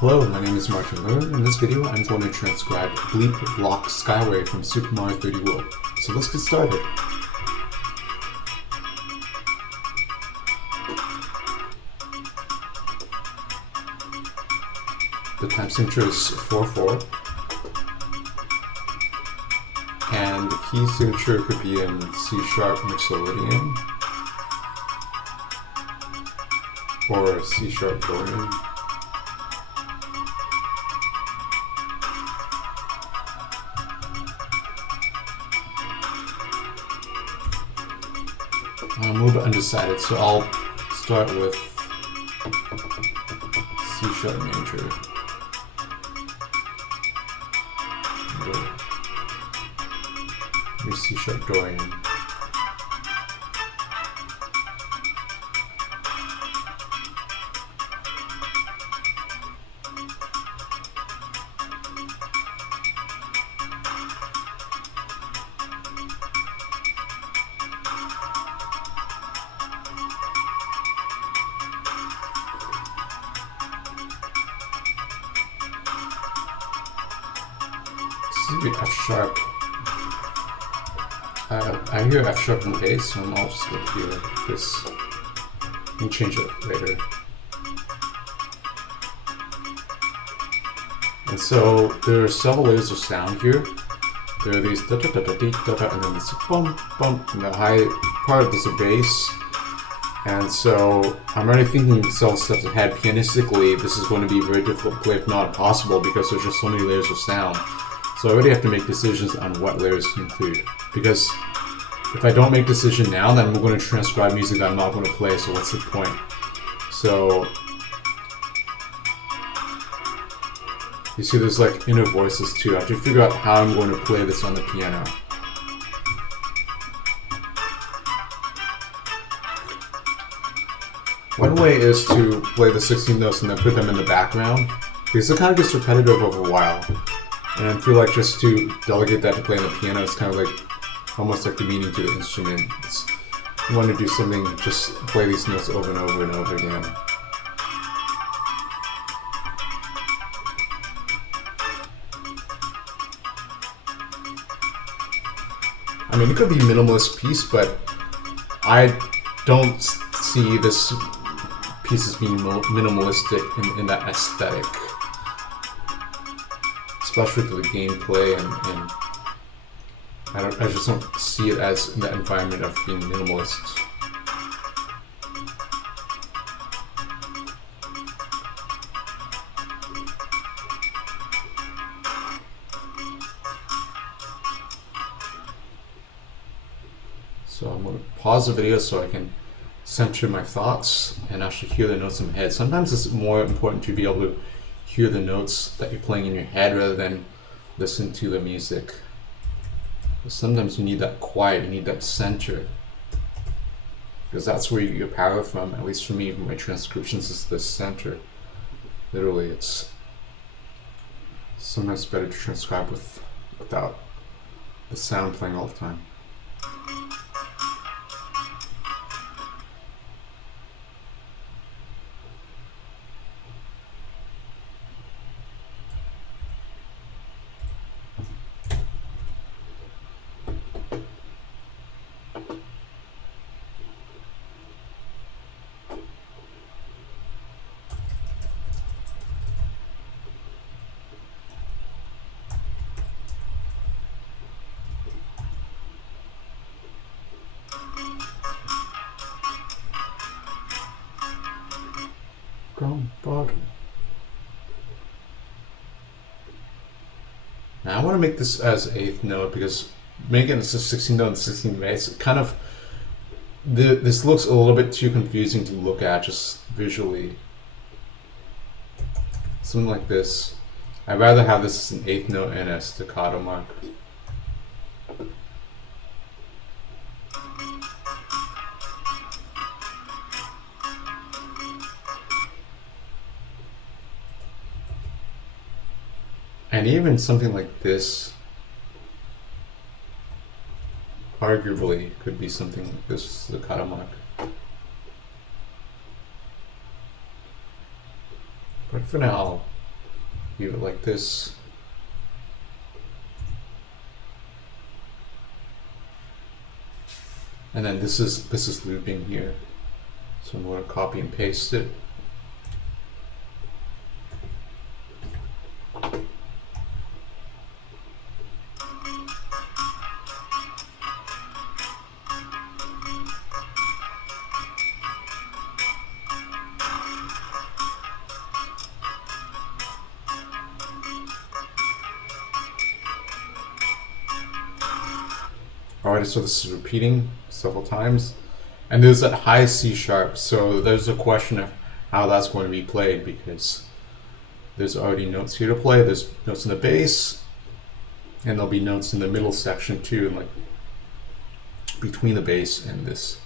Hello, my name is Martin Learn. In this video, I'm going to transcribe Bleep block Skyway from Super Mario 3D World. So let's get started. The time signature is 4/4, and the key signature could be in C# Mixolydian or C# Dorian. I'm a little bit undecided, so I'll start with C# major. Here's C# Dorian. F#. I hear F# in bass, so I'll just go hear this and change it later. And so there are several layers of sound here. There are these da da da da da da da, and then this bump bump, and the high part is a bass. And so I'm already thinking several steps ahead. Pianistically, this is going to be very difficult to play, if not impossible, because there's just so many layers of sound. So I already have to make decisions on what layers to include, because if I don't make a decision now, then I'm going to transcribe music that I'm not going to play, so what's the point? So you see there's like inner voices too. I have to figure out how I'm going to play this on the piano. One way is to play the 16 notes and then put them in the background, because it kind of gets repetitive over a while. And I feel like just to delegate that to play on the piano, it's kind of like almost like demeaning to the instrument. You want to do something, just play these notes over and over and over again. I mean, it could be a minimalist piece, but I don't see this piece as being minimalistic in that aesthetic. Especially for the gameplay, and I just don't see it as in that environment of being minimalist. So I'm going to pause the video so I can center my thoughts and actually hear the notes in my head. Sometimes it's more important to be able to hear the notes that you're playing in your head rather than listen to the music. But sometimes you need that quiet, you need that center, because that's where you get your power from. At least for me, my transcriptions is the center. Literally, it's sometimes better to transcribe without the sound playing all the time. Now I want to make this as 8th note, because making this a 16th note and 16th bass, kind of this looks a little bit too confusing to look at just visually. Something like this. I'd rather have this as an 8th note and a staccato mark. And even something like this arguably could be something like this staccato mark. But for now, leave it like this. And then this is looping here. So I'm going to copy and paste it. Alright, so this is repeating several times. And there's that high C sharp, so there's a question of how that's going to be played, because there's already notes here to play. There's notes in the bass, and there'll be notes in the middle section too, like between the bass and this.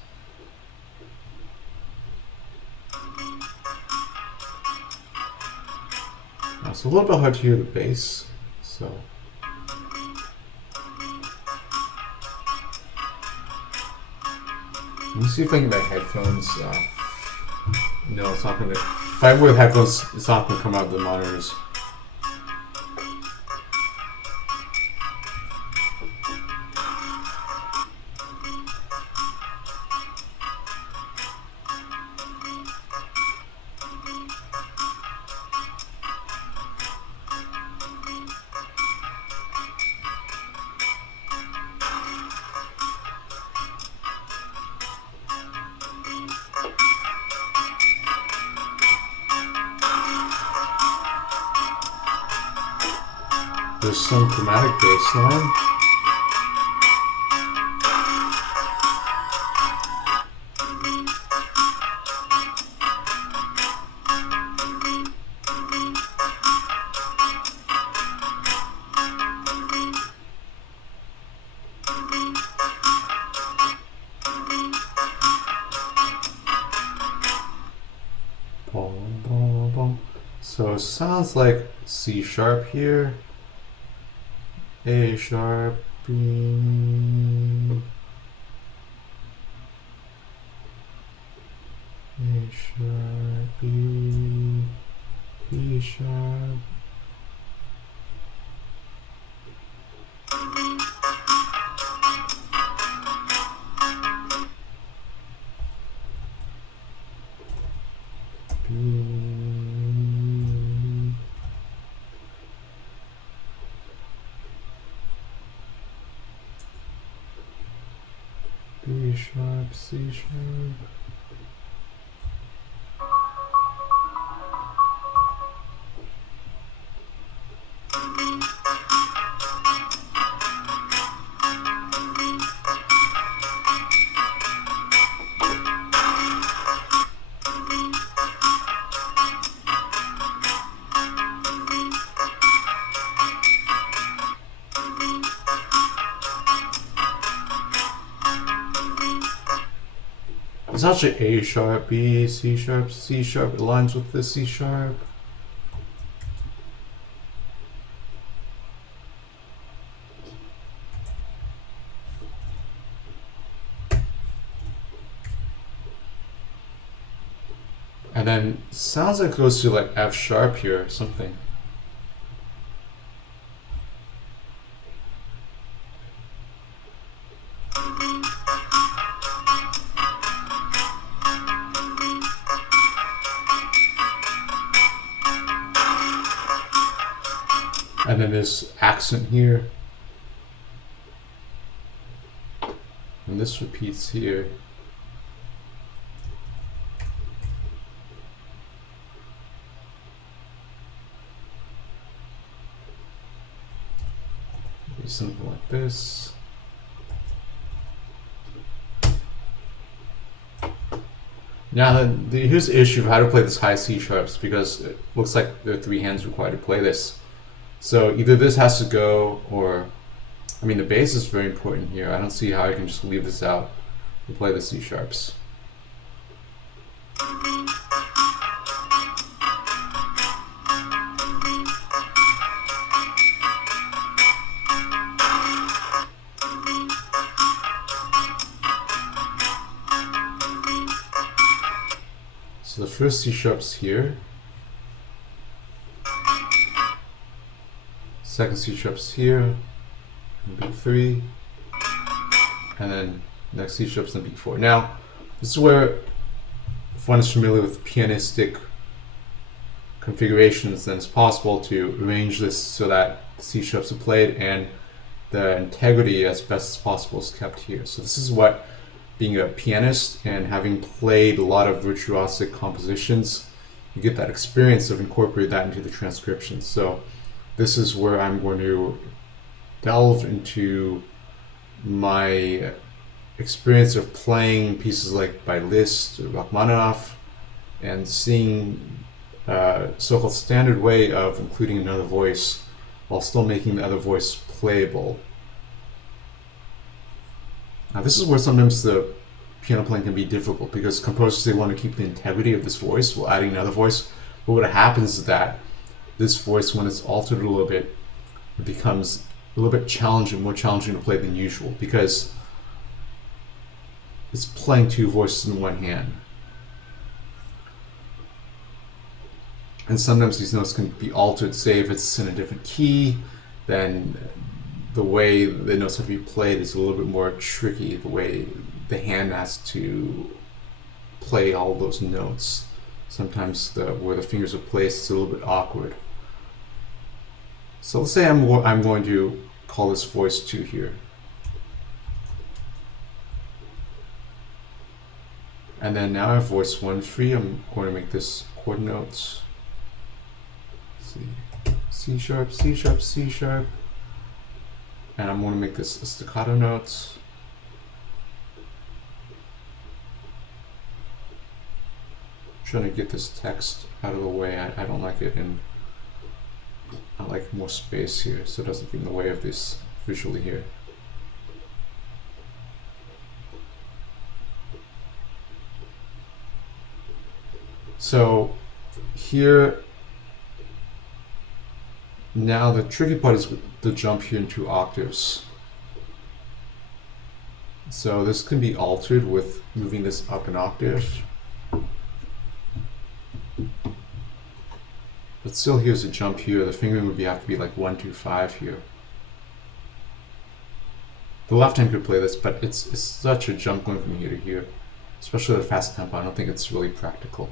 Now, it's a little bit hard to hear the bass, so. Let me see if I can get my headphones. No, it's not gonna. If I wear headphones, it's not gonna come out of the monitors. There's some chromatic bass line. Boom, boom, boom. So it sounds like C sharp here. A sharp, B, A sharp, B sharp. B sharp, C sharp. It's actually A sharp, B, C sharp, C sharp. It aligns with the C sharp. And then sounds like it goes to like F sharp here or something. And then this accent here. And this repeats here. Maybe something like this. Now, here's the issue of how to play this high C sharps, because it looks like there are 3 hands required to play this. So either this has to go, or, I mean, the bass is very important here. I don't see how I can just leave this out and play the C sharps. So the first C sharp's here. second C sharp's here, and B3, and then next C sharp's and B4. Now, this is where, if one is familiar with pianistic configurations, then it's possible to arrange this so that C sharps are played and the integrity as best as possible is kept here. So this is what being a pianist and having played a lot of virtuosic compositions, you get that experience of incorporating that into the transcription. So this is where I'm going to delve into my experience of playing pieces like by Liszt or Rachmaninoff and seeing a so-called standard way of including another voice while still making the other voice playable. Now this is where sometimes the piano playing can be difficult because composers, they want to keep the integrity of this voice while adding another voice, but what happens is that this voice, when it's altered a little bit, it becomes a little bit challenging, more challenging to play than usual because it's playing two voices in one hand. And sometimes these notes can be altered. Say if it's in a different key, then the way the notes have to be played is a little bit more tricky, the way the hand has to play all those notes. Sometimes where the fingers are placed is a little bit awkward. So let's say I'm going to call this voice 2 here. And then now I have voice 1 free. I'm going to make this chord notes. C sharp, C sharp, C sharp. And I'm going to make this a staccato note. Trying to get this text out of the way. I don't like it, and I like more space here so it doesn't get in the way of this visually here. So here, now the tricky part is the jump here in 2 octaves. So this can be altered with moving this up an octave. But still, here's a jump here. The fingering would have to be like 1, 2, 5 here. The left hand could play this, but it's such a jump going from here to here, especially at a fast tempo. I don't think it's really practical.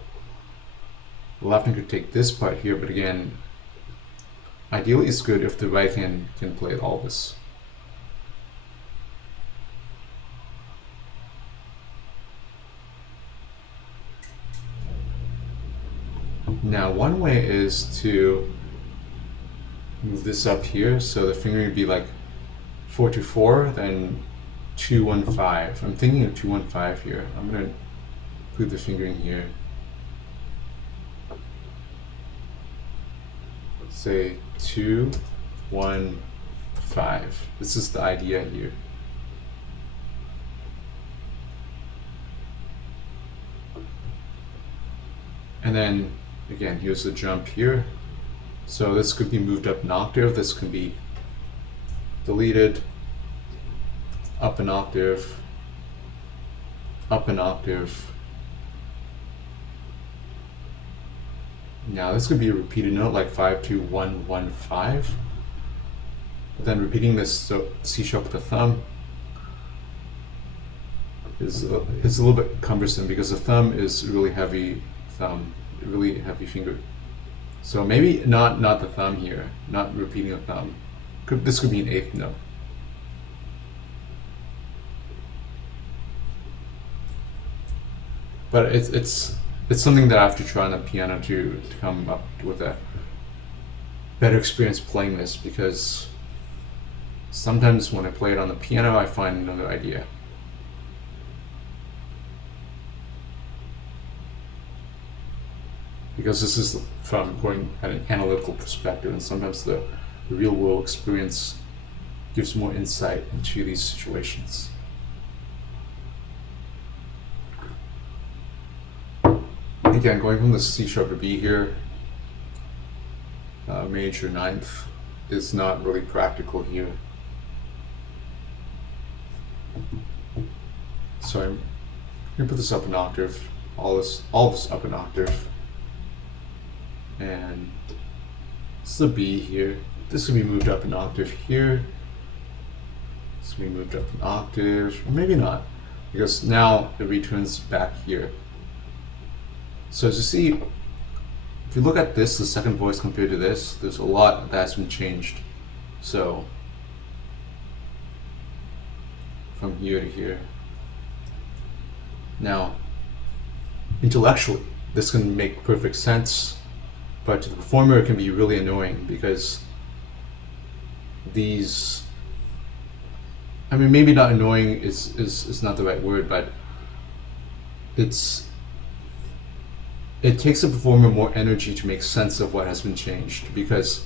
The left hand could take this part here, but again, ideally it's good if the right hand can play all this. Now one way is to move this up here, so the fingering would be like 4, 2, 4, then 2, 1, 5. I'm thinking of 2, 1, 5 here. I'm going to include the fingering here. Say 2, 1, 5. This is the idea here. And then again, here's the jump here. So this could be moved up an octave. This can be deleted, up an octave, up an octave. Now this could be a repeated note like 5, 2, 1, 1, 5. But then repeating this, so C sharp with the thumb is a little bit cumbersome because the thumb is really heavy thumb, really heavy finger. So maybe not the thumb here, not repeating the thumb. This could be an 8th note. But it's something that I have to try on the piano to come up with a better experience playing this, because sometimes when I play it on the piano I find another idea. Because this is from going at an analytical perspective, and sometimes the real world experience gives more insight into these situations. Again, going from the C sharp to B here, major 9th, is not really practical here. So I'm going to put this up an octave, all this up an octave. And this is the B here. this can be moved up an octave here. This can be moved up an octave, or maybe not, because now it returns back here. So as you see, if you look at this, the second voice compared to this, there's a lot that's been changed. So from here to here. Now, intellectually, this can make perfect sense, but to the performer it can be really annoying because these, I mean, maybe not annoying is not the right word, but it takes a performer more energy to make sense of what has been changed, because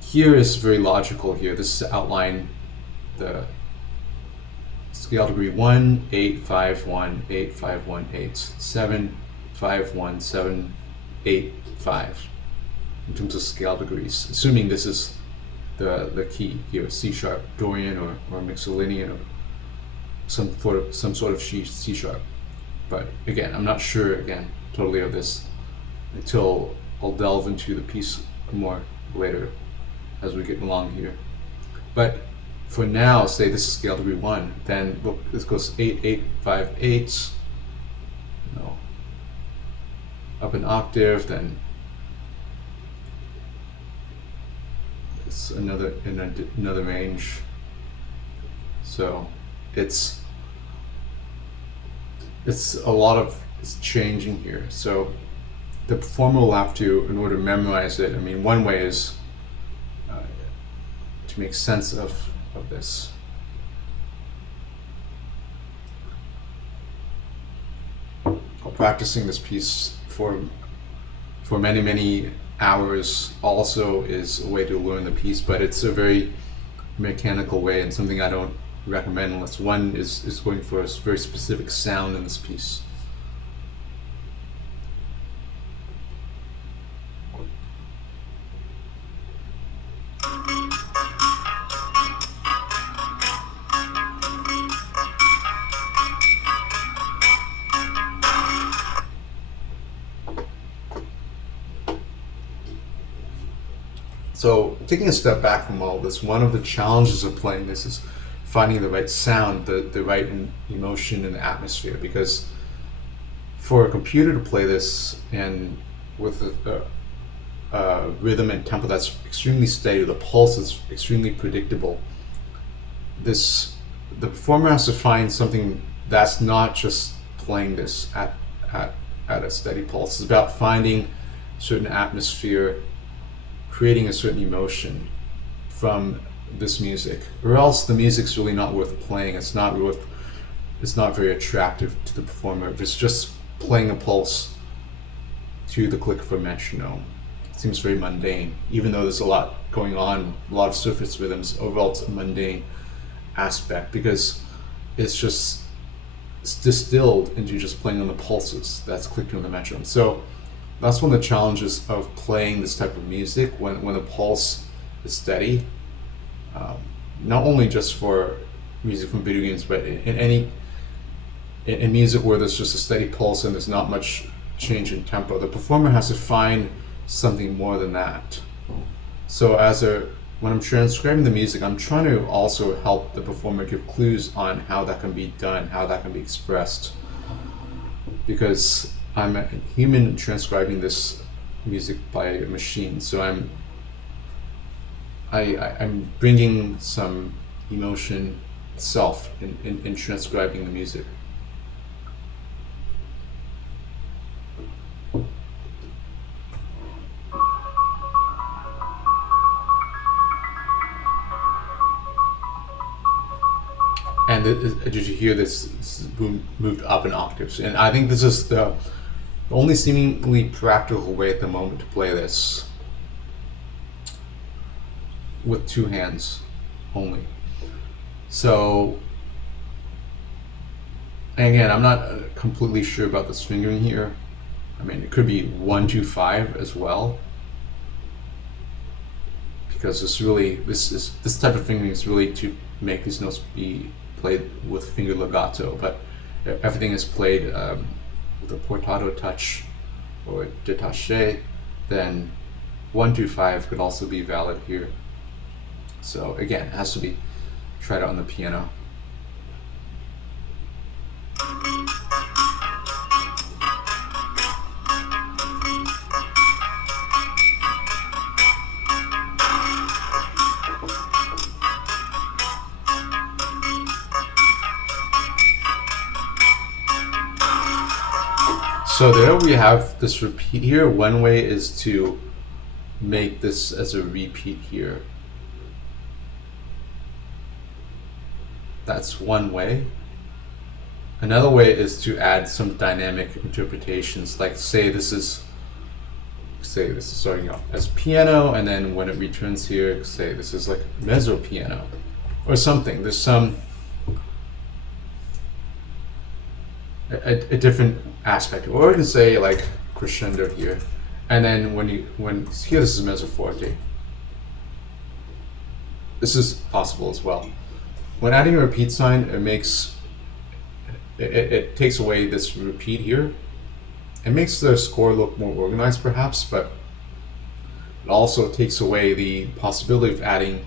here is very logical here. This is to outline the scale degree 1, 8, 5, 1, 8, 5, 1, 8, 7, 5, 1, 7, 8, 5 in terms of scale degrees, assuming this is the key here, C sharp, Dorian or Mixolydian or some sort of C sharp. But again, I'm not sure totally of this until I'll delve into the piece more later as we get along here. But for now, say this is scale degree 1, then look, this goes 8, 8, 5, 8, no, up an octave, then it's another range. So it's a lot of changing here. So the performer will have to, in order to memorize it, I mean, one way is to make sense of this. Practicing this piece for many hours also is a way to learn the piece, but it's a very mechanical way and something I don't recommend unless one is going for a very specific sound in this piece. So taking a step back from all this, one of the challenges of playing this is finding the right sound, the right emotion and atmosphere, because for a computer to play this and with a rhythm and tempo that's extremely steady, the pulse is extremely predictable, the performer has to find something that's not just playing this at a steady pulse. It's about finding a certain atmosphere, creating a certain emotion from this music, or else the music's really not worth playing. It's not very attractive to the performer if it's just playing a pulse to the click of a metronome. It seems very mundane, even though there's a lot going on, a lot of surface rhythms. Overall, it's a mundane aspect because it's distilled into just playing on the pulses that's clicked on the metronome. So that's one of the challenges of playing this type of music when the pulse is steady. Not only just for music from video games, but in music where there's just a steady pulse and there's not much change in tempo, the performer has to find something more than that. So when I'm transcribing the music, I'm trying to also help the performer give clues on how that can be done, how that can be expressed, because I'm a human transcribing this music by a machine, so I'm bringing some emotion itself in transcribing the music. And did you hear this moved up in octaves? And I think this is the only seemingly practical way at the moment to play this with two hands only. So, and again, I'm not completely sure about this fingering here. I mean, it could be 1, 2, 5 as well, because this type of fingering is really to make these notes be played with finger legato, but everything is played with a portato touch or détaché, then 1 through 5 could also be valid here. So again, it has to be tried out on the piano. So there we have this repeat here. One way is to make this as a repeat here. That's one way. Another way is to add some dynamic interpretations, like say this is starting off as piano, and then when it returns here, say this is like mezzo piano or something. There's some a different aspect. Or we can say like crescendo here, and then when here this is mezzo forte. This is possible as well. When adding a repeat sign, it takes away this repeat here. It makes the score look more organized perhaps, but it also takes away the possibility of adding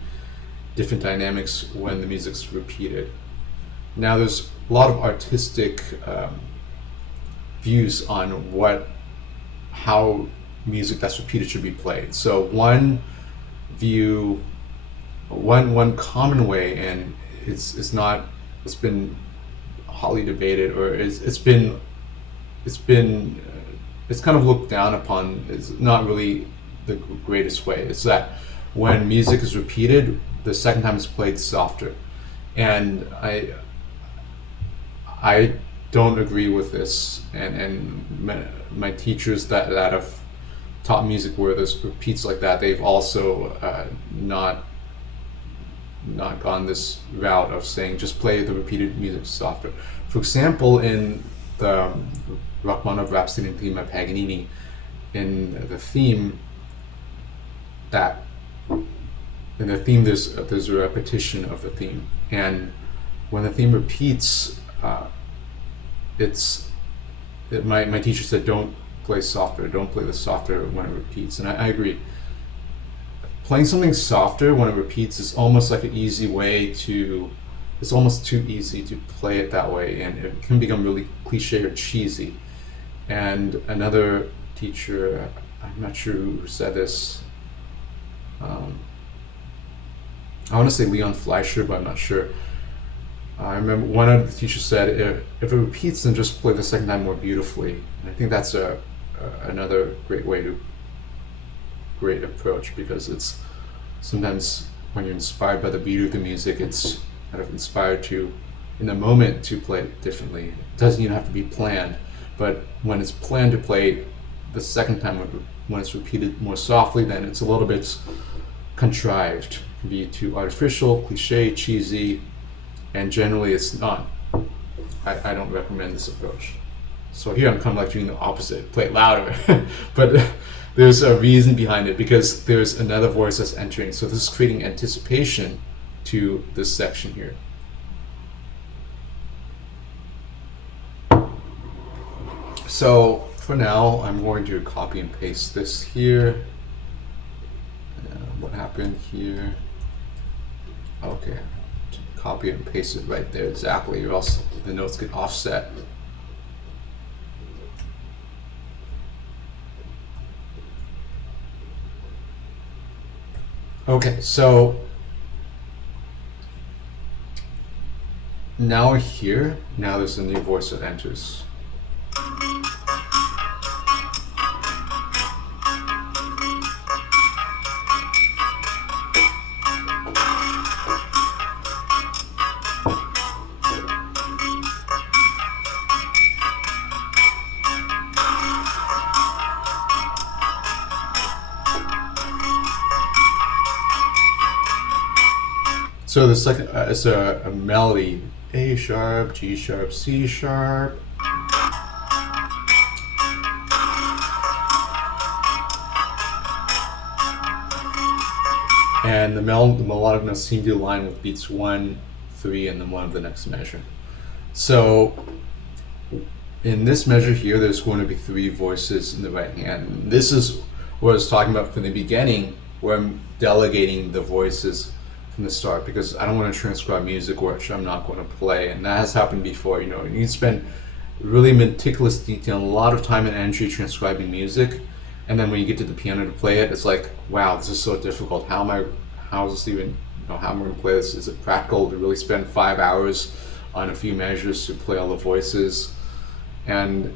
different dynamics when the music's repeated. Now there's a lot of artistic views on how music that's repeated should be played. So one common way, and it's been hotly debated, or it's kind of looked down upon. It's not really the greatest way. It's that when music is repeated, the second time it's played softer, and I don't agree with this, and my teachers that have taught music where there's repeats like that, they've also not gone this route of saying just play the repeated music softer. For example, in the Rachmaninoff Rhapsody and Theme by Paganini, in the theme there's a repetition of the theme, and when the theme repeats, my teacher said don't play softer, don't play the softer when it repeats, and I agree. Playing something softer when it repeats is almost like an easy way to, it's almost too easy to play it that way, and it can become really cliche or cheesy. And another teacher, I'm not sure who said this, I want to say Leon Fleischer, but I'm not sure. I remember one of the teachers said, if it repeats, then just play the second time more beautifully. And I think that's another great approach, because it's sometimes when you're inspired by the beauty of the music, it's kind of inspired to, in the moment, to play it differently. It doesn't even have to be planned, but when it's planned to play the second time, when it's repeated more softly, then it's a little bit contrived. It can be too artificial, cliche, cheesy, and generally it's not. I don't recommend this approach. So here I'm kind of like doing the opposite, play it louder. But there's a reason behind it, because there's another voice that's entering. So this is creating anticipation to this section here. So for now, I'm going to copy and paste this here. What happened here? Okay, copy and paste it right there exactly, or else the notes get offset. Okay, so now we're here. Now there's a new voice that enters. So the second is a melody: A sharp, G sharp, C sharp. And the melodic notes seem to align with beats 1, 3, and then 1 of the next measure. So in this measure here, there's going to be 3 voices in the right hand. This is what I was talking about from the beginning, where I'm delegating the voices from the start, because I don't want to transcribe music which I'm not going to play, and that has happened before. You know, you need to spend really meticulous detail and a lot of time and energy transcribing music, and then when you get to the piano to play it, it's like, wow, this is so difficult. How is this even, you know, how am I going to play this? Is it practical to really spend 5 hours on a few measures to play all the voices? And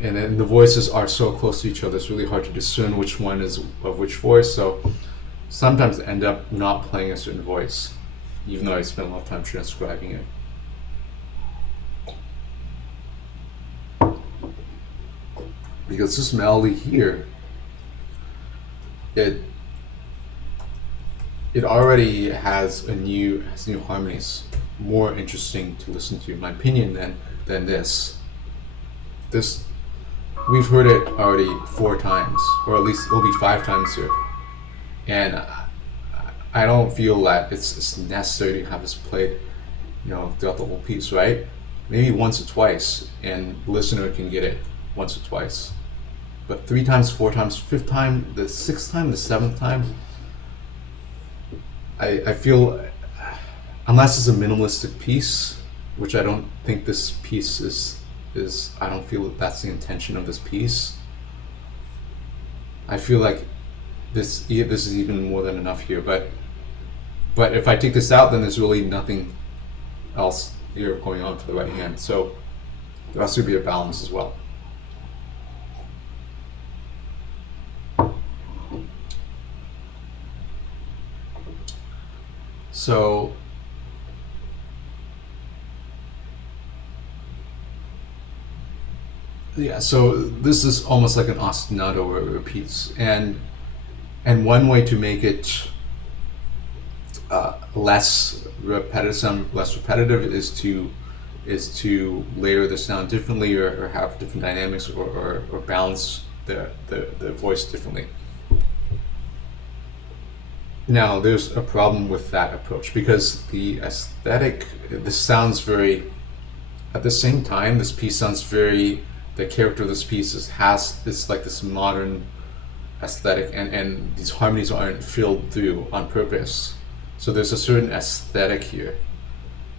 then the voices are so close to each other, it's really hard to discern which one is of which voice. So sometimes I end up not playing a certain voice, even though I spend a lot of time transcribing it. Because this melody here, it already has new harmonies, more interesting to listen to, in my opinion, than this. This, we've heard it already 4 times, or at least it'll be 5 times here, and I don't feel that it's necessary to have this played, you know, throughout the whole piece, right? Maybe once or twice, and the listener can get it once or twice. But 3 times, 4 times, 5th time, the 6th time, the 7th time, I feel, unless it's a minimalistic piece, which I don't think this piece is I don't feel that that's the intention of this piece. I feel like this is even more than enough here. But if I take this out, then there's really nothing else here going on for the right hand. So there has to be a balance as well. So yeah, so this is almost like an ostinato where it repeats, and one way to make it less repetitive is to layer the sound differently, or have different dynamics, or balance the voice differently. Now, there's a problem with that approach, because the aesthetic, this sounds very, at the same time, this piece sounds very, the character of this piece has this like this modern aesthetic, and these harmonies aren't filled through on purpose. So there's a certain aesthetic here.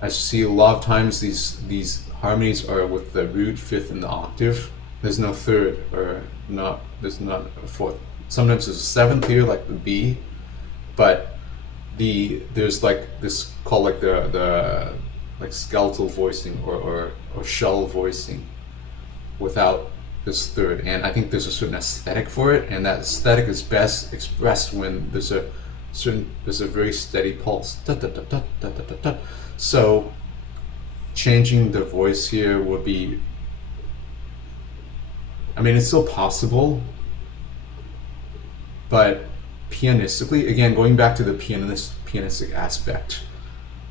I see a lot of times these harmonies are with the root, 5th, and the octave. There's no 3rd, or not. There's not a 4th. Sometimes there's a 7th here, like the B, but there's like this called like the like skeletal voicing, or shell voicing, without this 3rd. And I think there's a certain aesthetic for it, and that aesthetic is best expressed when there's a very steady pulse. Da, da, da, da, da, da, da, da. So changing the voice here would be, I mean, it's still possible, but pianistically, again, going back to the pianistic aspect,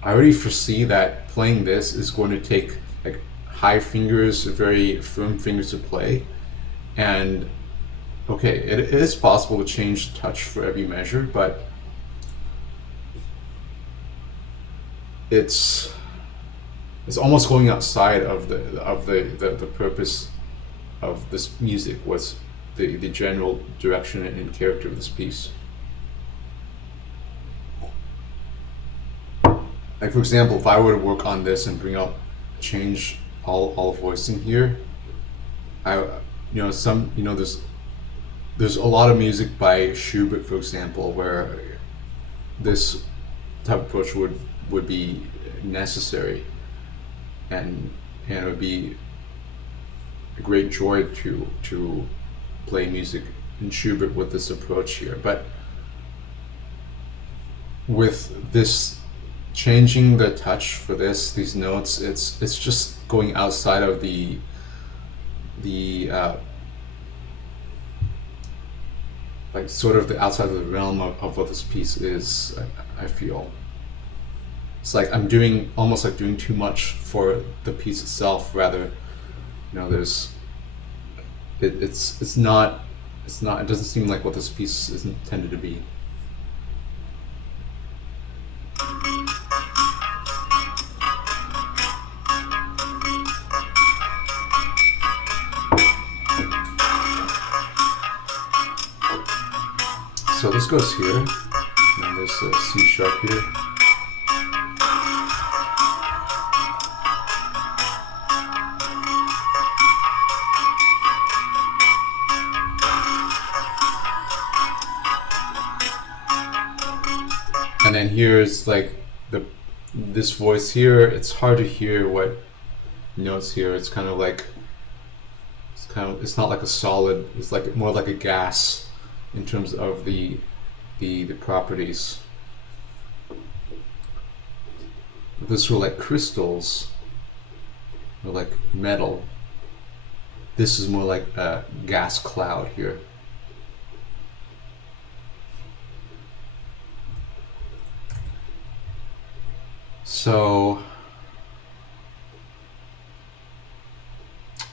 I already foresee that playing this is going to take like high fingers, very firm fingers to play. And okay, it is possible to change touch for every measure, but it's almost going outside of the purpose of this music, what's the general direction and character of this piece. Like, for example, if I were to work on this and change all voicing here, there's a lot of music by Schubert, for example, where this type of approach would be necessary, and it would be a great joy to play music in Schubert with this approach here. But with this, changing the touch for these notes, it's just going outside of the like sort of the outside of the realm of what this piece is. I feel it's like I'm almost like doing too much for the piece itself, rather, there's it doesn't seem like what this piece is intended to be. So this goes here, and then there's a C sharp here. And then here's like this voice here. It's hard to hear what notes here. It's kind of like it's not like a solid. It's like more like a gas in terms of the properties. This were like crystals or like metal. This is more like a gas cloud here. So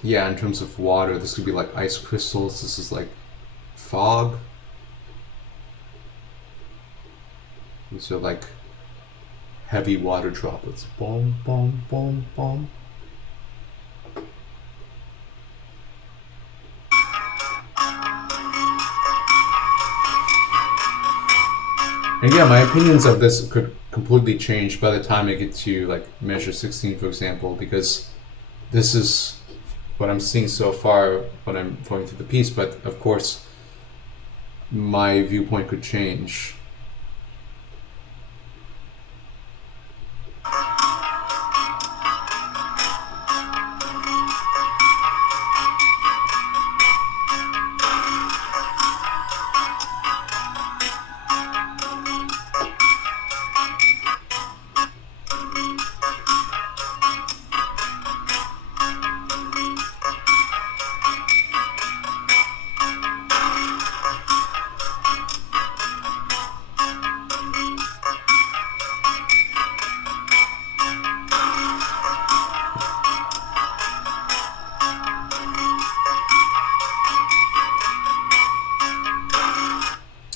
yeah, in terms of water, this could be like ice crystals. This is like fog. These are like heavy water droplets. Boom, boom, boom, boom. And yeah, my opinions of this could completely change by the time I get to like measure 16, for example, because this is what I'm seeing so far when I'm going through the piece, but of course my viewpoint could change.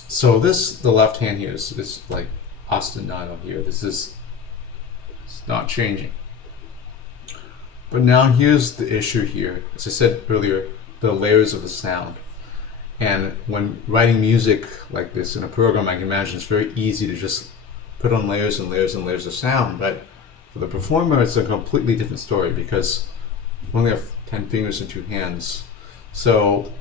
So this, the left hand here is like ostinato here. This is it's not changing. But now here's the issue here. As I said earlier, the layers of the sound. And when writing music like this in a program, I can imagine it's very easy to just put on layers and layers and layers of sound. But for the performer, it's a completely different story because we only have 10 fingers and 2 hands. So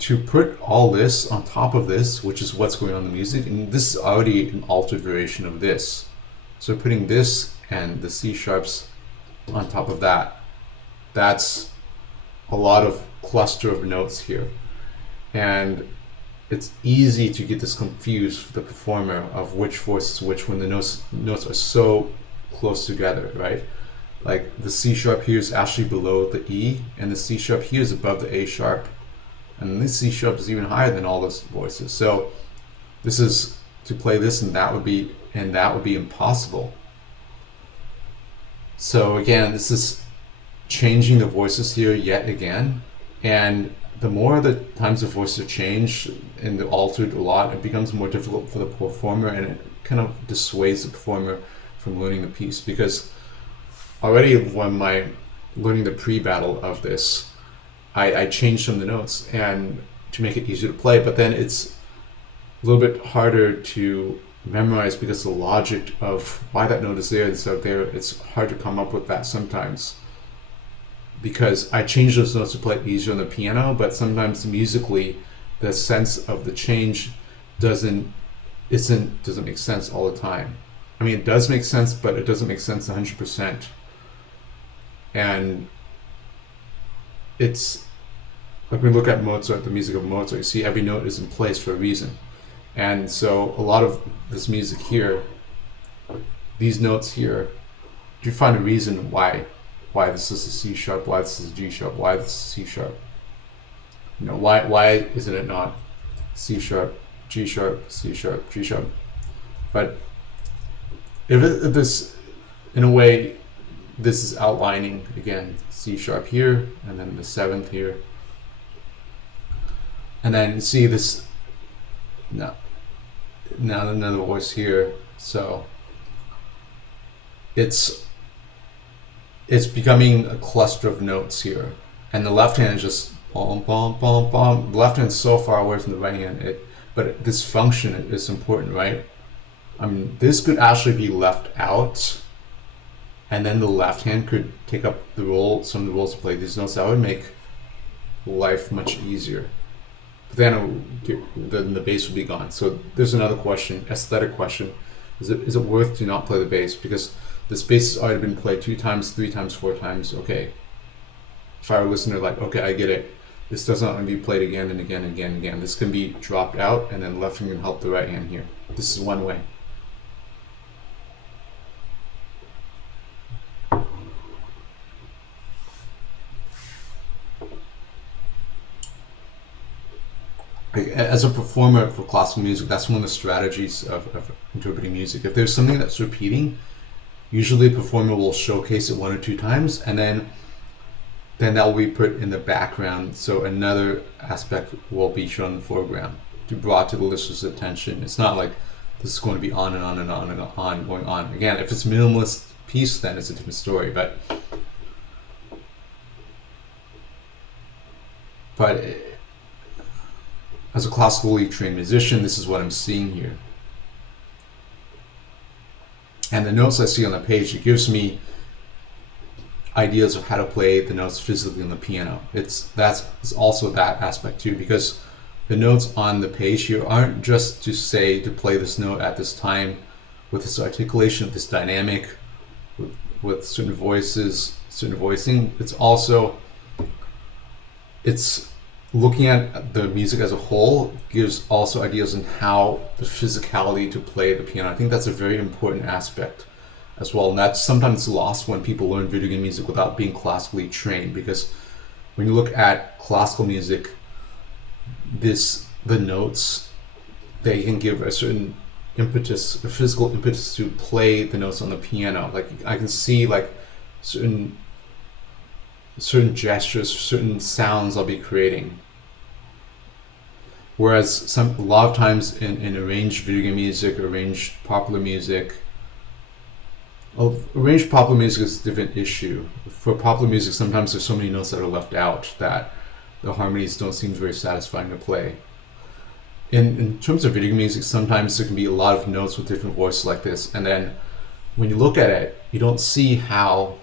to put all this on top of this, which is what's going on in the music, and this is already an altered variation of this. So putting this and the C sharps on top of that, that's a lot of cluster of notes here. And it's easy to get this confused for the performer of which voice is which when the notes are so close together, right? Like the C sharp here is actually below the E, and the C sharp here is above the A sharp. And this C sharp is even higher than all those voices. So this is to play this and that would be impossible. So again, this is changing the voices here yet again. And the more the times the voices change and they're altered a lot, it becomes more difficult for the performer, and it kind of dissuades the performer from learning the piece. Because already when learning the pre-battle of this, I changed some of the notes and to make it easier to play, but then it's a little bit harder to memorize because the logic of why that note is there instead of there, it's hard to come up with that sometimes. Because I changed those notes to play it easier on the piano, but sometimes musically the sense of the change doesn't make sense all the time. I mean, it does make sense, but it doesn't make sense 100%. And it's like when we look at Mozart, the music of Mozart, you see every note is in place for a reason. And so a lot of this music here, these notes here, you find a reason why this is a C sharp, why this is a G sharp, why this is C sharp. You know, why isn't it not C sharp, G sharp, C sharp, G sharp? But if this, in a way, this is outlining again C sharp here, and then the 7th here, and then you see this now another voice here. So it's becoming a cluster of notes here, and the left hand is just bom bom bom bom. The left hand is so far away from the right hand, but this function is important, right? I mean, this could actually be left out, and then the left hand could take up the role, some of the roles to play these notes. That would make life much easier. But then the bass would be gone. So there's another question, aesthetic question. Is it worth to not play the bass? Because this bass has already been played 2 times, 3 times, 4 times. Okay. If I were a listener, like, okay, I get it. This does not want to be played again and again and again and again. This can be dropped out, and then left hand can help the right hand here. This is one way. As a performer for classical music, that's one of the strategies of interpreting music. If there's something that's repeating, usually the performer will showcase it 1 or 2 times, and then that will be put in the background, so another aspect will be shown in the foreground to draw to the listener's attention. It's not like this is going to be on and on and on and on going on. Again, if it's a minimalist piece, then it's a different story, but as a classically trained musician, this is what I'm seeing here. And the notes I see on the page, it gives me ideas of how to play the notes physically on the piano. It's also that aspect too, because the notes on the page here aren't just to say to play this note at this time with this articulation, this dynamic, with certain voices, certain voicing. It's looking at the music as a whole gives also ideas on how the physicality to play the piano. I think that's a very important aspect as well, and that's sometimes lost when people learn video game music without being classically trained, because when you look at classical music, the notes, they can give a certain impetus, a physical impetus to play the notes on the piano. Like I can see like certain gestures, certain sounds I'll be creating. Whereas a lot of times in arranged video game music, arranged popular music, arranged popular music is a different issue. For popular music, sometimes there's so many notes that are left out that the harmonies don't seem very satisfying to play. In terms of video game music, sometimes there can be a lot of notes with different voices like this, and then when you look at it, you don't see how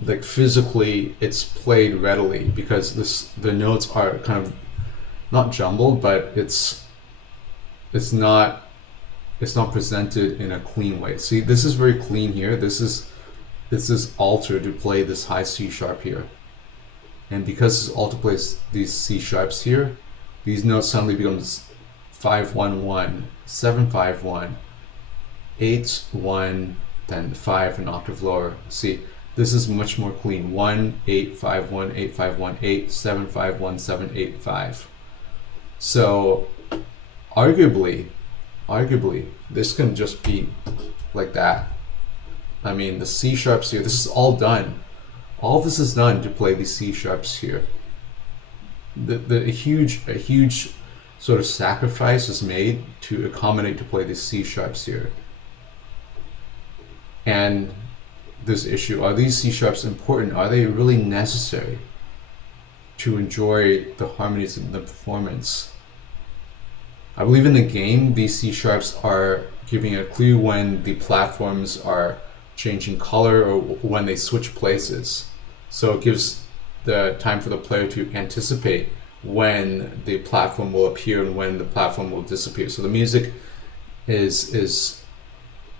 like physically it's played readily, because the notes are kind of not jumbled, but it's not presented in a clean way. See, this is very clean here. This is altered to play this high C sharp here, and because this alter plays these C sharps here, these notes suddenly become 5-1-1, 7-5-1, 8-1, then 5 an octave lower. See, this is much more clean. 1-8-5-1, 8-5-1, 8-7-5-1, 7-8-5. So arguably, this can just be like that. I mean, the C sharps here, this is all done. All this is done to play these C sharps here. A huge sort of sacrifice is made to accommodate to play these C sharps here. And this issue, are these C sharps important? Are they really necessary to enjoy the harmonies in the performance? I believe in the game, these C sharps are giving a clue when the platforms are changing color or when they switch places. So it gives the time for the player to anticipate when the platform will appear and when the platform will disappear. So the music is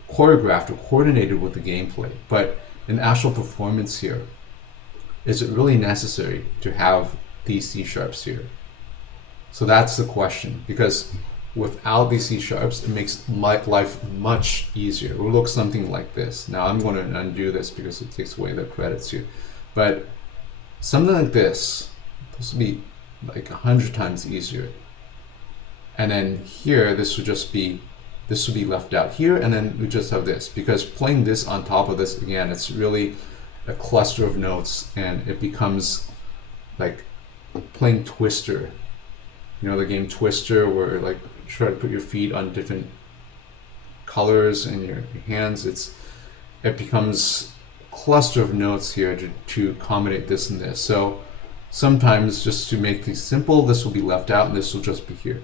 choreographed or coordinated with the gameplay. But in actual performance here, is it really necessary to have these C sharps here? So that's the question, because without these C sharps, it makes life much easier. It will look something like this. Now I'm going to undo this because it takes away the credits here. But something like this will be like 100 times easier. And then here, this would be left out here, and then we just have this, because playing this on top of this, again, it's really a cluster of notes, and it becomes like playing Twister. You know the game Twister, where like try to put your feet on different colors in your hands. It becomes a cluster of notes here to accommodate this and this. So sometimes, just to make things simple, this will be left out and this will just be here.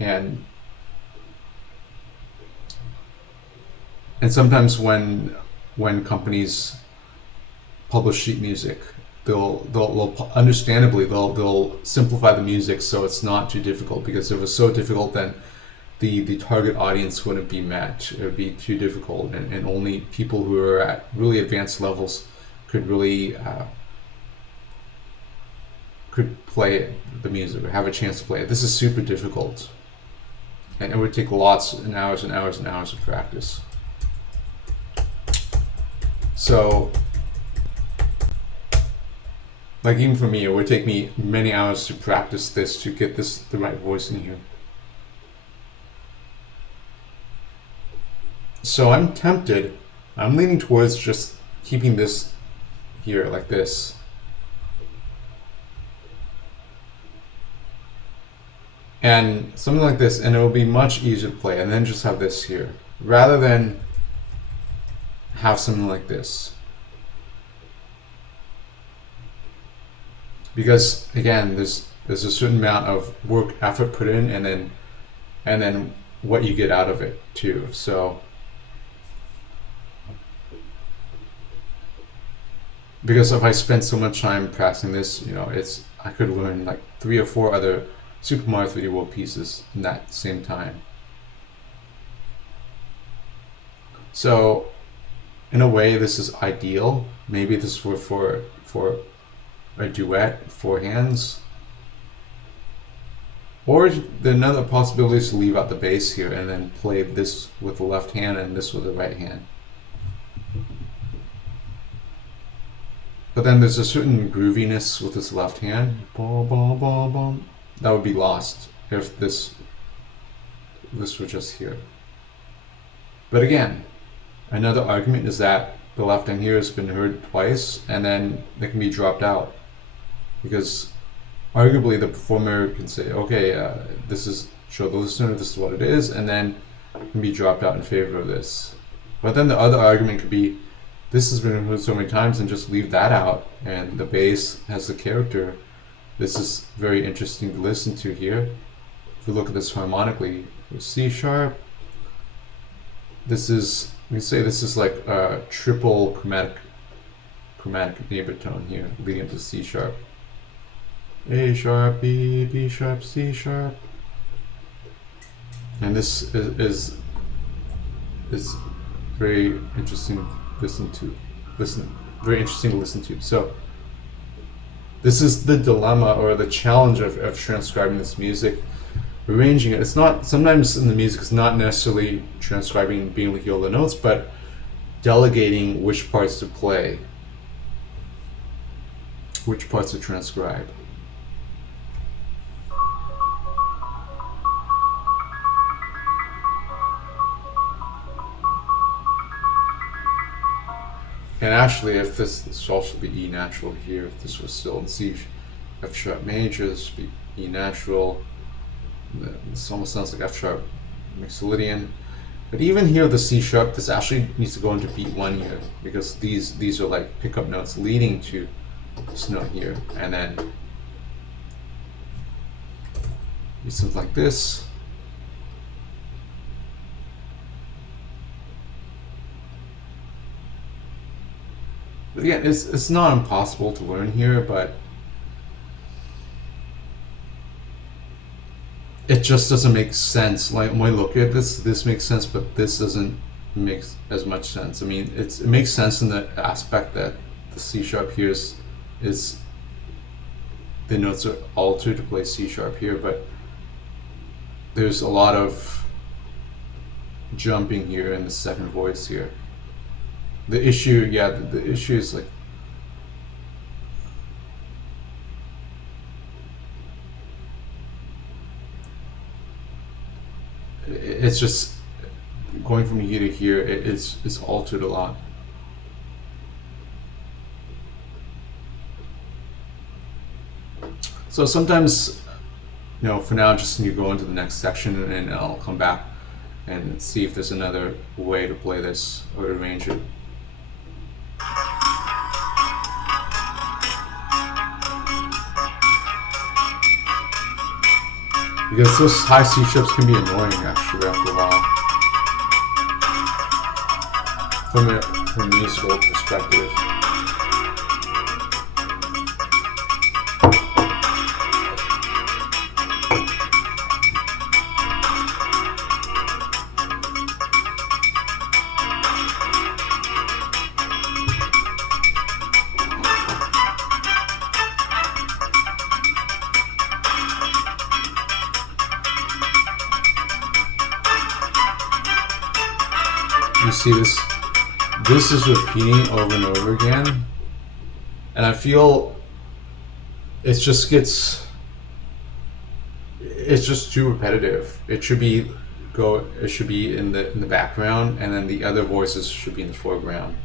And sometimes when companies publish sheet music, they'll understandably they'll simplify the music so it's not too difficult, because if it was so difficult, then the target audience wouldn't be met. It would be too difficult, and only people who are at really advanced levels could really could play the music or have a chance to play it. This is super difficult, and it would take lots and hours and hours and hours of practice. So, like, even for me, it would take me many hours to practice this, to get the right voice in here. So I'm tempted, I'm leaning towards just keeping this here like this. And something like this, and it will be much easier to play, and then just have this here, rather than have something like this. Because again, there's a certain amount of work, effort put in, and then what you get out of it too. So because if I spend so much time practicing this, I could learn like 3 or 4 other Super Mario 3D World pieces in that same time. So in a way, this is ideal. Maybe this is for a duet, 4 hands. Or another possibility is to leave out the bass here and then play this with the left hand and this with the right hand. But then there's a certain grooviness with this left hand. Boom, boom, boom, boom. That would be lost if this were just here. But again, another argument is that the left hand here has been heard twice, and then it can be dropped out, because arguably the performer can say, okay, show the listener this is what it is, and then it can be dropped out in favor of this. But then the other argument could be, this has been heard so many times, and just leave that out, and the bass has the character. This is very interesting to listen to here. If we look at this harmonically, with C sharp, we say this is like a triple chromatic neighbor tone here, leading up to C sharp. A sharp, B sharp, C sharp. And this is very interesting to listen to. So this is the dilemma or the challenge of transcribing this music, arranging it. It's not, sometimes in the music it's not necessarily transcribing, being able to hear all the notes, but delegating which parts to play, which parts to transcribe. And actually, if this all should be E natural here. If this was still in C, F sharp major, this should be E natural. This almost sounds like F sharp Mixolydian. But even here, the C sharp, this actually needs to go into beat 1 here, because these are like pickup notes leading to this note here, and then something like this. But again, it's not impossible to learn here, but it just doesn't make sense. Like when I look at this makes sense, but this doesn't make as much sense. I mean, it makes sense in the aspect that the C sharp here is the notes are altered to play C sharp here, but there's a lot of jumping here in the second voice here. The issue, the issue is like, it's just going from here to here. It's altered a lot. So sometimes, for now, just you go into the next section, and I'll come back and see if there's another way to play this or arrange it. Because those high C sharps can be annoying actually after a while. From a musical perspective. You see this is repeating over and over again, and I feel it's just too repetitive. It should be in the background, and then the other voices should be in the foreground.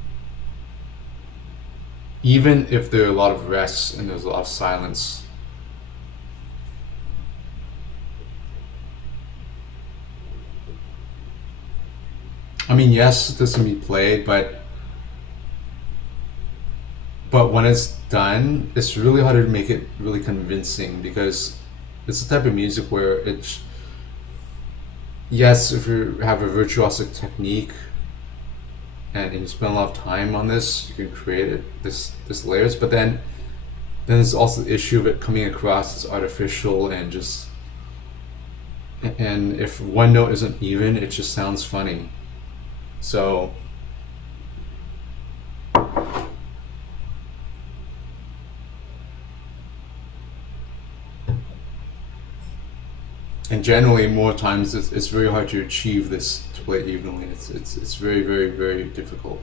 Even if there are a lot of rests and there's a lot of silence. I mean, yes, this can be played, but when it's done, it's really hard to make it really convincing, because it's the type of music where it's, yes, if you have a virtuosic technique and you spend a lot of time on this, you can create this layers, but then there's also the issue of it coming across as artificial and just, and if one note isn't even, it just sounds funny. So and generally more times it's very hard to achieve this, to play evenly. It's very, very, very difficult.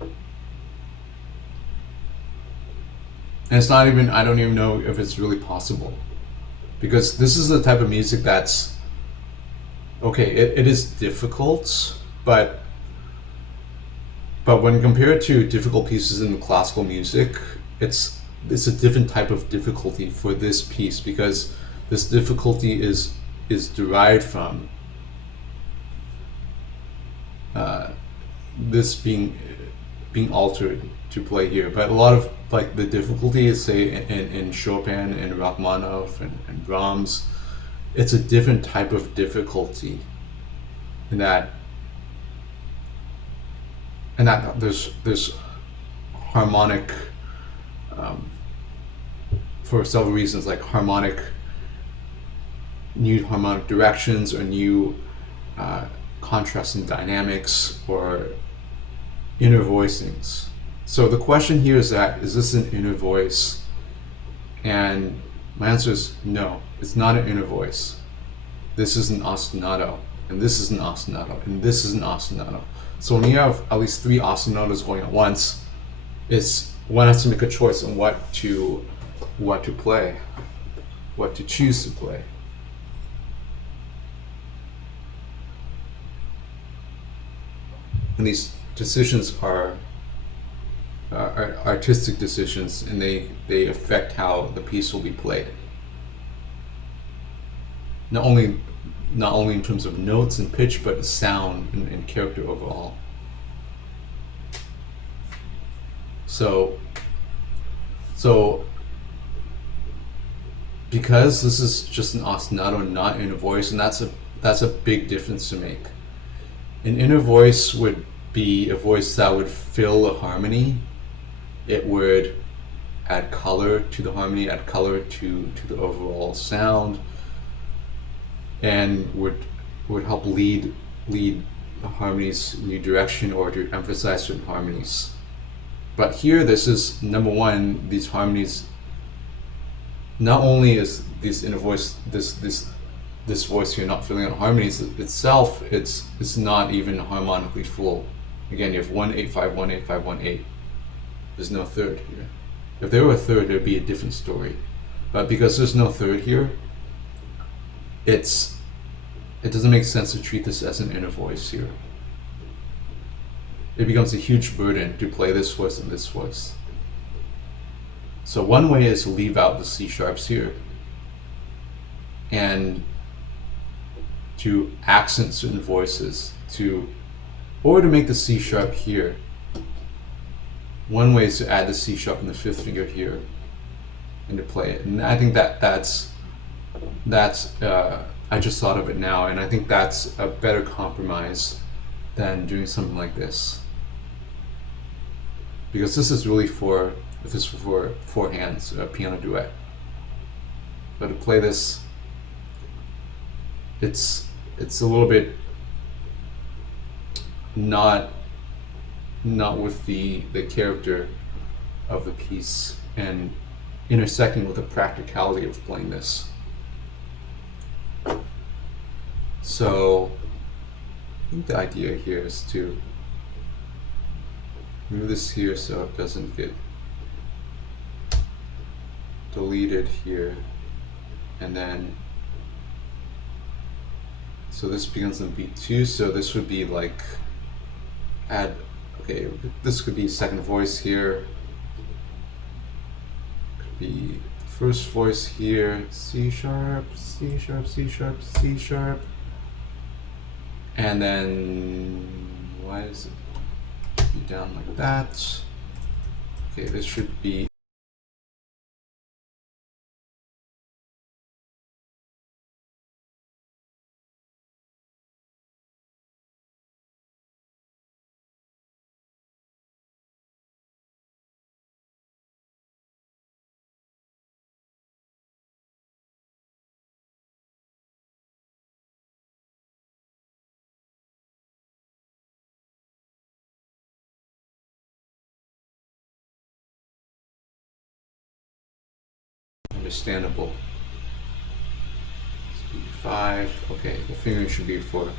And it's not even, I don't even know if it's really possible, because this is the type of music that's okay, it is difficult, but when compared to difficult pieces in classical music, it's a different type of difficulty for this piece, because this difficulty is derived from this being altered to play here. But a lot of like the difficulty is, say, in Chopin and Rachmaninoff and Brahms. It's a different type of difficulty in that there's harmonic, for several reasons, like new harmonic directions, or new contrasting dynamics, or inner voicings. So the question here is this an inner voice? And my answer is no, it's not an inner voice. This is an ostinato, and this is an ostinato, and this is an ostinato. So when you have at least 3 ostinatos going at once, one has to make a choice on what to play, what to choose to play. And these decisions are artistic decisions, and they affect how the piece will be played. Not only in terms of notes and pitch, but sound and character overall. So because this is just an ostinato and not inner voice, and that's a big difference to make. An inner voice would be a voice that would fill a harmony. It would add color to the harmony, add color to the overall sound, and would help lead the harmonies new direction, or to emphasize certain harmonies. But here, this is, number one, these harmonies, not only is this inner voice, this voice here not filling out harmonies itself, it's not even harmonically full. Again, you have 1-8-5, 1-8-5, 1-8. There's no third here. If there were a third, there'd be a different story. But because there's no third here, it doesn't make sense to treat this as an inner voice here. It becomes a huge burden to play this voice and this voice. So one way is to leave out the C sharps here and to accent certain voices, or to make the C sharp here. One way is to add the C sharp and the 5th finger here and to play it. And I think that's That's I just thought of it now, and I think that's a better compromise than doing something like this, because this is really for four hands, a piano duet. But to play this, it's a little bit not with the character of the piece and intersecting with the practicality of playing this. So I think the idea here is to move this here so it doesn't get deleted here, and then so this begins in beat 2, so this would be like add, okay, this could be second voice here, could be first voice here, C sharp, C sharp, C sharp, C sharp, and then why is it be down like that? Okay, this should be understandable. Speed 5. Okay, the fingering should be for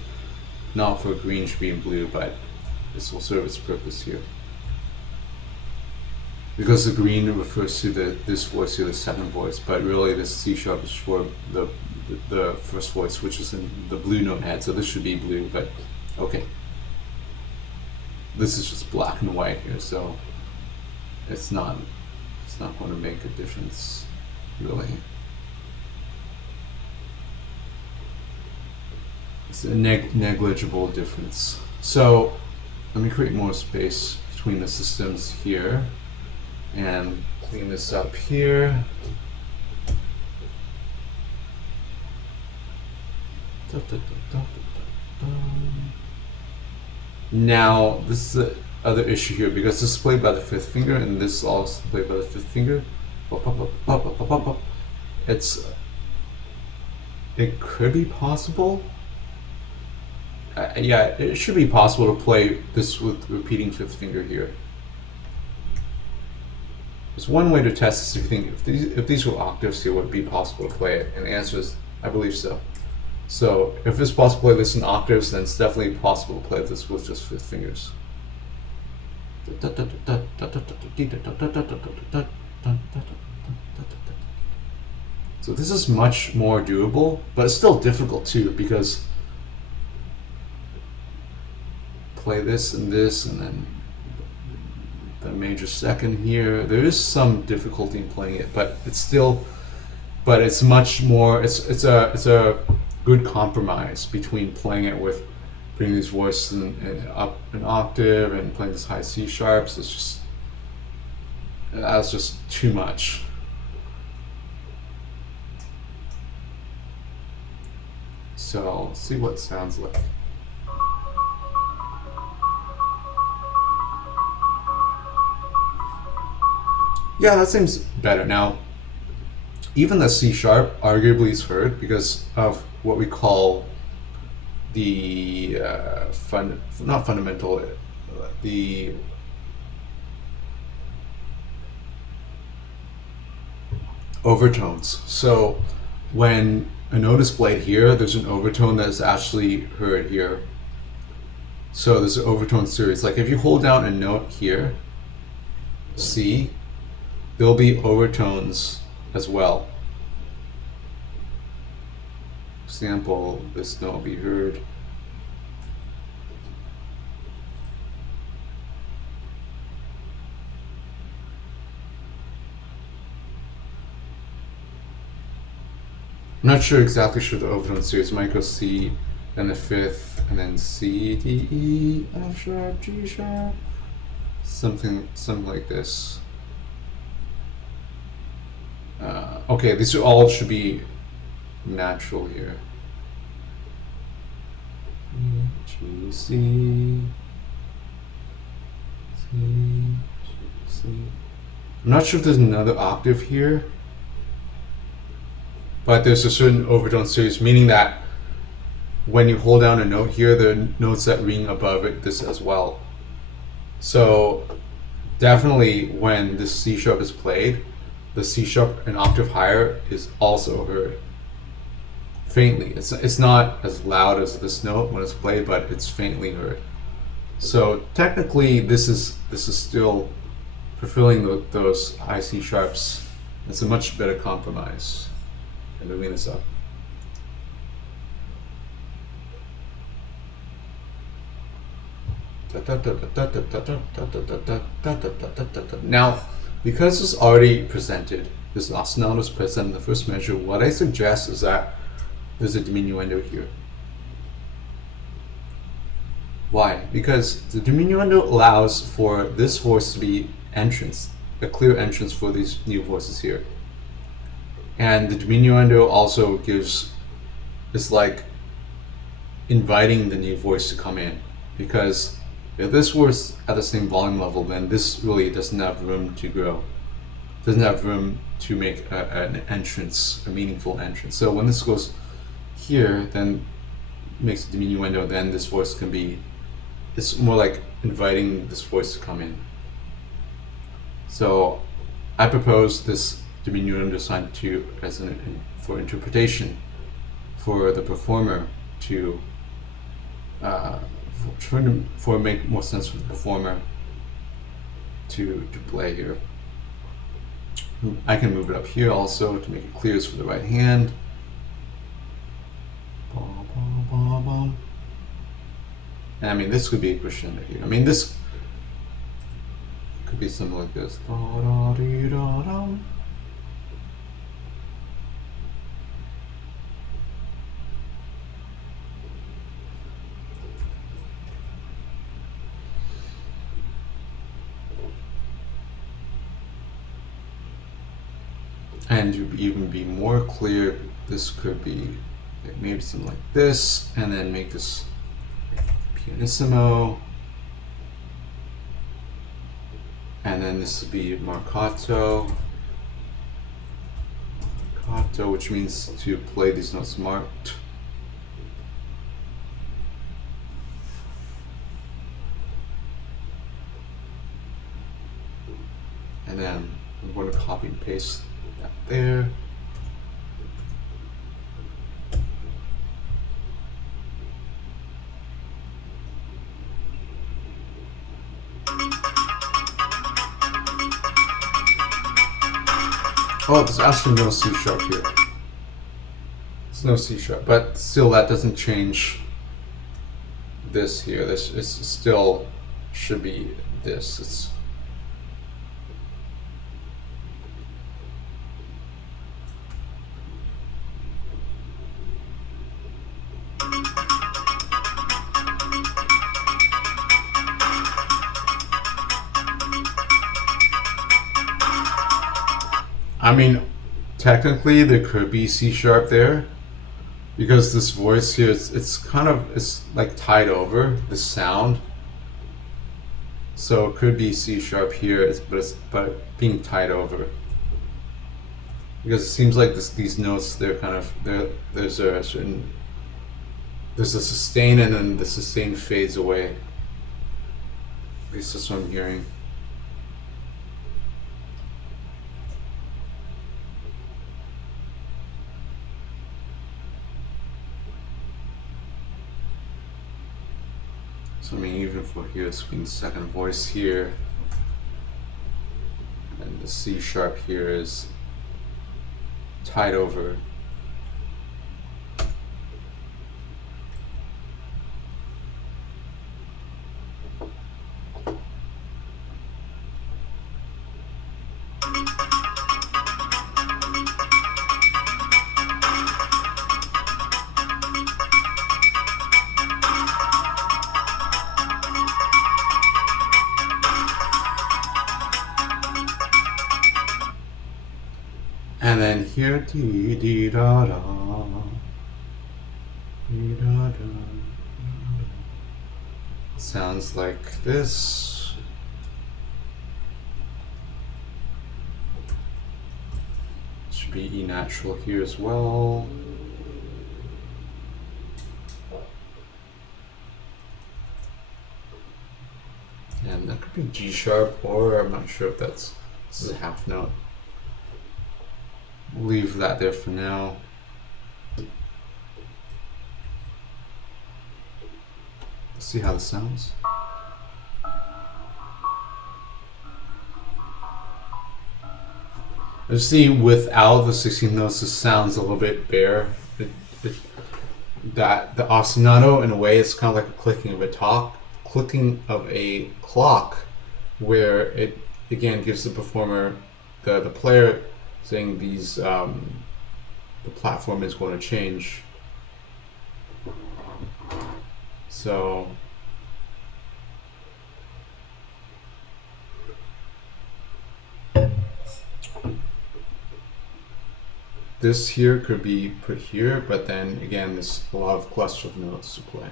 not for green, should be in blue, but this will serve its purpose here. Because the green refers to this voice here, the second voice, but really this C sharp is for the first voice, which is in the blue note head, so this should be blue, but okay. This is just black and white here, so it's not going to make a difference, really. It's a negligible difference. So let me create more space between the systems here and clean this up here. Now this is the other issue here, because this is played by the fifth finger and this is also played by the fifth finger. It could be possible. Yeah, it should be possible to play this with repeating fifth finger here. There's one way to test this. If you think if these were octaves here, would it be possible to play it? And the answer is, I believe so. So if it's possible to play this in octaves, then it's definitely possible to play this with just fifth fingers. So this is much more doable, but it's still difficult too, because play this and then the major second here. There is some difficulty in playing it, but it's much more. It's a good compromise between playing it with bringing these voices up an octave and playing this high C sharps. That's just too much. So let's see what it sounds like. Yeah, that seems better. Now, even the C sharp arguably is heard because of what we call the not fundamental, the overtones. So when a note is played here, there's an overtone that is actually heard here. So there's an overtone series. Like if you hold down a note here, C, there'll be overtones as well. For example, this note will be heard. I'm not exactly sure the overtone series. Might go C, then the fifth, and then C, D, E, F sharp, G sharp, something like this. Okay, these all should be natural here. G, C, C, C. I'm not sure if there's another octave here, but there's a certain overtone series, meaning that when you hold down a note here, there are notes that ring above it, this as well. So definitely when this C sharp is played, the C sharp an octave higher is also heard faintly. It's not as loud as this note when it's played, but it's faintly heard. So technically this is still fulfilling those high C sharps. It's a much better compromise. And moving this up. Now, because it's already presented, this ostinato is present in the first measure, what I suggest is that there's a diminuendo here. Why? Because the diminuendo allows for this voice to be entrance, a clear entrance for these new voices here. And the diminuendo also it's like inviting the new voice to come in, because if this was at the same volume level, then this really doesn't have room to grow. Doesn't have room to make an entrance, a meaningful entrance. So when this goes here, then makes a diminuendo, then this voice can be, it's more like inviting this voice to come in. So I propose this diminuendo sign to for interpretation, for the performer to for make more sense for the performer to play here. I can move it up here also to make it clear it's for the right hand. And I mean, this could be a crescendo here. I mean, this could be something like this. And to even be more clear, this could be maybe something like this, and then make this pianissimo, and then this would be marcato, which means to play these notes marked. And then I'm going to copy and paste that there. Oh, there's actually no C sharp here. There's no C sharp, but still that doesn't change this here. This is still should be this. It's I mean, technically there could be C sharp there, because this voice here, it's like tied over this sound. So it could be C sharp here, but being tied over. Because it seems like these notes, there's a sustain, and then the sustain fades away. At least that's what I'm hearing. So I mean, even for here, it's being the second voice here, and the C sharp here is tied over. And then here, dee dee da da. sounds like this. Should be E natural here as well. And that could be G sharp, or I'm not sure if this is a half note. We'll leave that there for now. Let's see how this sounds. You see, without the 16 notes, this sounds a little bit bare. That the ostinato, in a way, is kind of like a clicking of a clock, where it again gives the performer, the player, saying these the platform is going to change. So this here could be put here, but then again, there's a lot of cluster of notes to play.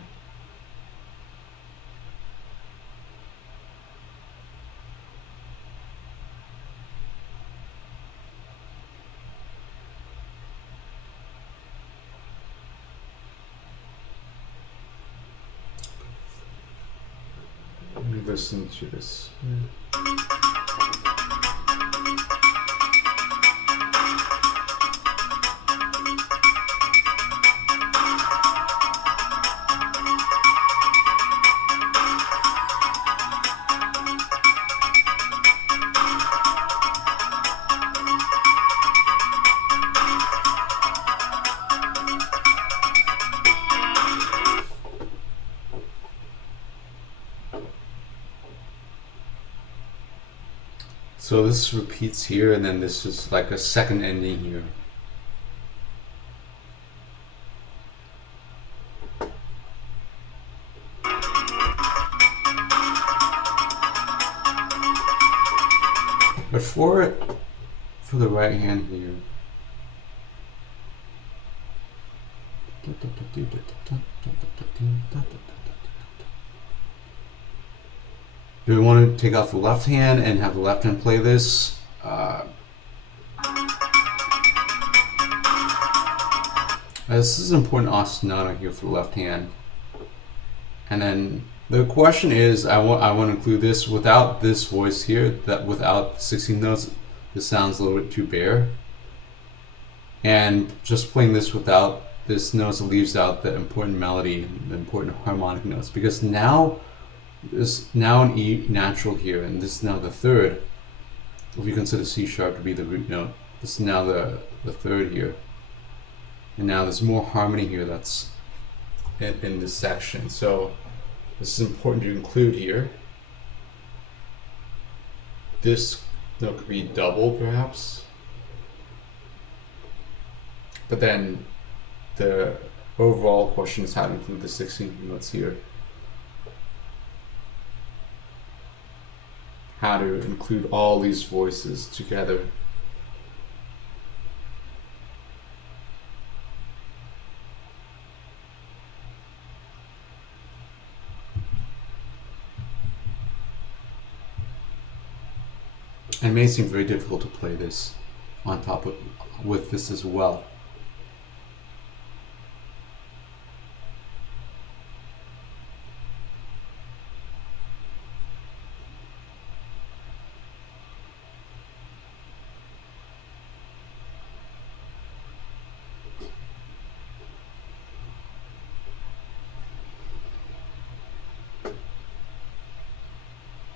Let me listen to this. So this repeats here, and then this is like a second ending here. But for the right hand here, do we want to take out the left hand and have the left hand play this? This is an important ostinato here for the left hand. And then the question is, I want to include this without this voice here, that without 16 notes, this sounds a little bit too bare. And just playing this without this notes leaves out the important melody, the important harmonic notes, because now there's now an E natural here, and this is now the third. If you consider C sharp to be the root note, this is now the third here. And now there's more harmony here that's in this section. So this is important to include here. This note could be double perhaps. But then the overall question is how to include the 16 notes here. How to include all these voices together. It may seem very difficult to play this on top of with this as well.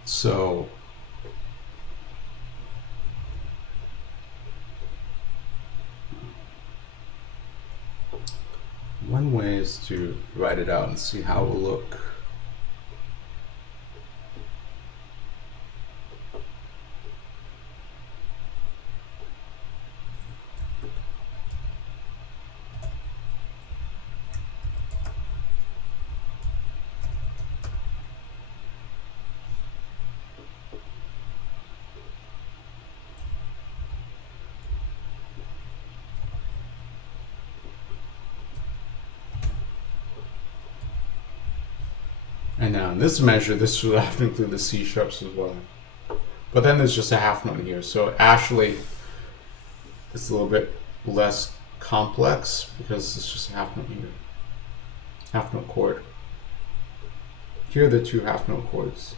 So one way is to write it out and see how it will look. And now in this measure, this would have to include the C sharps as well. But then there's just a half note here. So actually, it's a little bit less complex because it's just a half note here. Half note chord. Here are the two half note chords.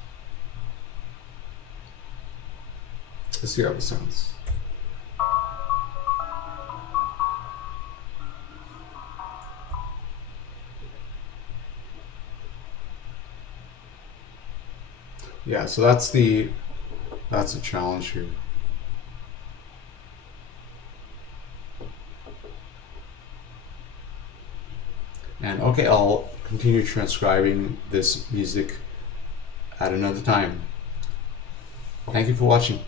Let's see how this sounds. Yeah, so that's the challenge here. And okay, I'll continue transcribing this music at another time. Thank you for watching.